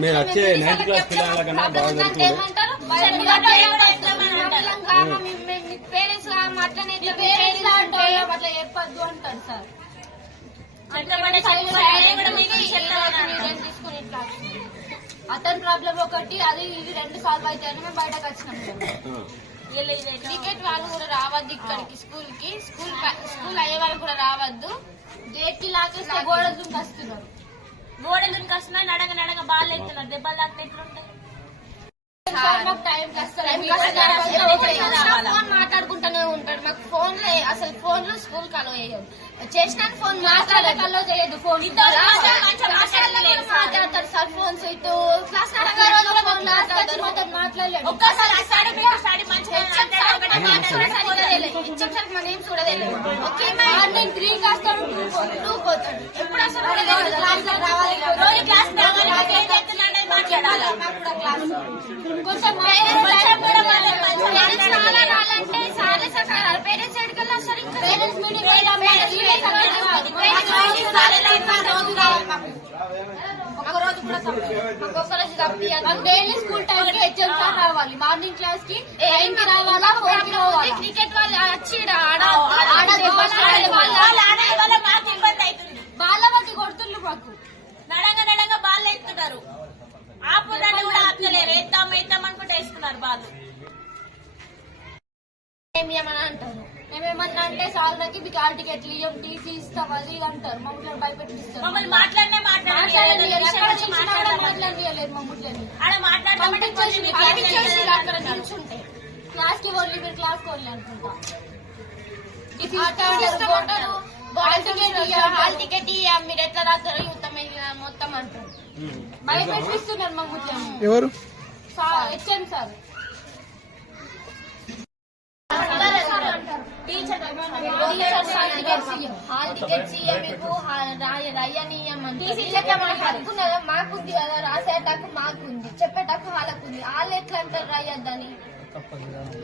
మీరు వచ్చే ninth class పిల్లల కన్నా బాగా అతని ప్రాబ్లం ఒకటి అది ఇది రెండు సాల్వ్ అయితే మేము బయటకు వచ్చినాం క్రికెట్ వాళ్ళు కూడా రావద్దు ఇక్కడికి స్కూల్కి స్కూల్ స్కూల్ అయ్యే వాళ్ళు కూడా రావద్దు. గేట్కి లాకేస్తే గోడ వస్తున్నారు గోడలు వస్తున్నాయి ఎత్తున్నారు దెబ్బలు తాకితే ఎట్లుంటాయి మాట్లాడుకుంటూనే ఉంటాడు. మాకు ఫోన్ అసలు ఫోన్లో స్కూల్ కలో చేయదు చేసిన ఫోన్. మాట్లాడే కల్లో చేయదు ఫోన్ మాట్లాడలేదు సార్. ఫోన్స్ ఇటు. క్లాస్ మాట్లాడలేదు. ఒక్కసారి మన ఏం చూడలేదు. ఓకే మార్నింగ్ త్రీ వస్తాడు టూ పోతాడు ఎప్పుడు అసలు రావాలి. డైలీ స్కూల్ టైం కి రావాలి మార్నింగ్ క్లాస్కి టైం కి రావాలా కి రావాలి క్రికెట్ వాళ్ళు వచ్చి వాళ్ళ వాళ్ళు కొడుతుండ్రు మాకు. నడంగా నడంగా బాల్ ఎత్తున్నారు ఆపుదాన్ని కూడా ఆపలేరు ఎత్తాం ఎత్తాం అనుకుంటే వేస్తున్నారు బాల్. ఏమి ఏమని అంటారు మేమేమన్నా అంటే మీకు ఆల్ టికెట్లు టీసీ ఇస్తాం అది ఇది అంటారు మమ్మల్ని భయపెట్టిస్తారు మమ్మల్ని మాట్లాడినే మాట్లాడలేదు మమ్మల్ని ఆడ మాట్లాడమంటే పంపించేసి పంపించేసి అక్కడ నిల్చుంటే. క్లాస్కి ఓన్లీ మీరు క్లాస్ ఓన్లీ అనుకుంటా. హాల్ టికెట్ ఇయ్య మీరు ఎట్లా రాస్తారో మొత్తం అంటారు. భయపెట్టిస్తున్నారు ఎవరు? HM sir. మీకు రయ్యనియమంటే అనుకున్నదా మాకుంది కదా రాసేటకు మాకుంది చెప్పేటకు వాళ్ళకుంది. వాళ్ళు ఎట్లా అంటారు రాయద్దని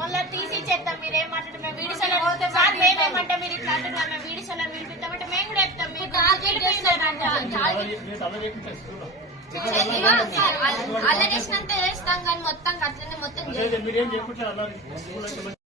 మళ్ళీ తీసి చేస్తాం మీరు ఏం మాట్లాడు మేము వీడిసోలో సార్ మేమేమంటే మీరు ఇట్లా అంటున్నారు మేము వీడిసోలో పిలిపిస్తామంటే మేము కూడా చెప్తాం మీకు అలా చేసినంత చేస్తాం కానీ మొత్తం అట్లనే మొత్తం మీరేం చెప్పుంటారు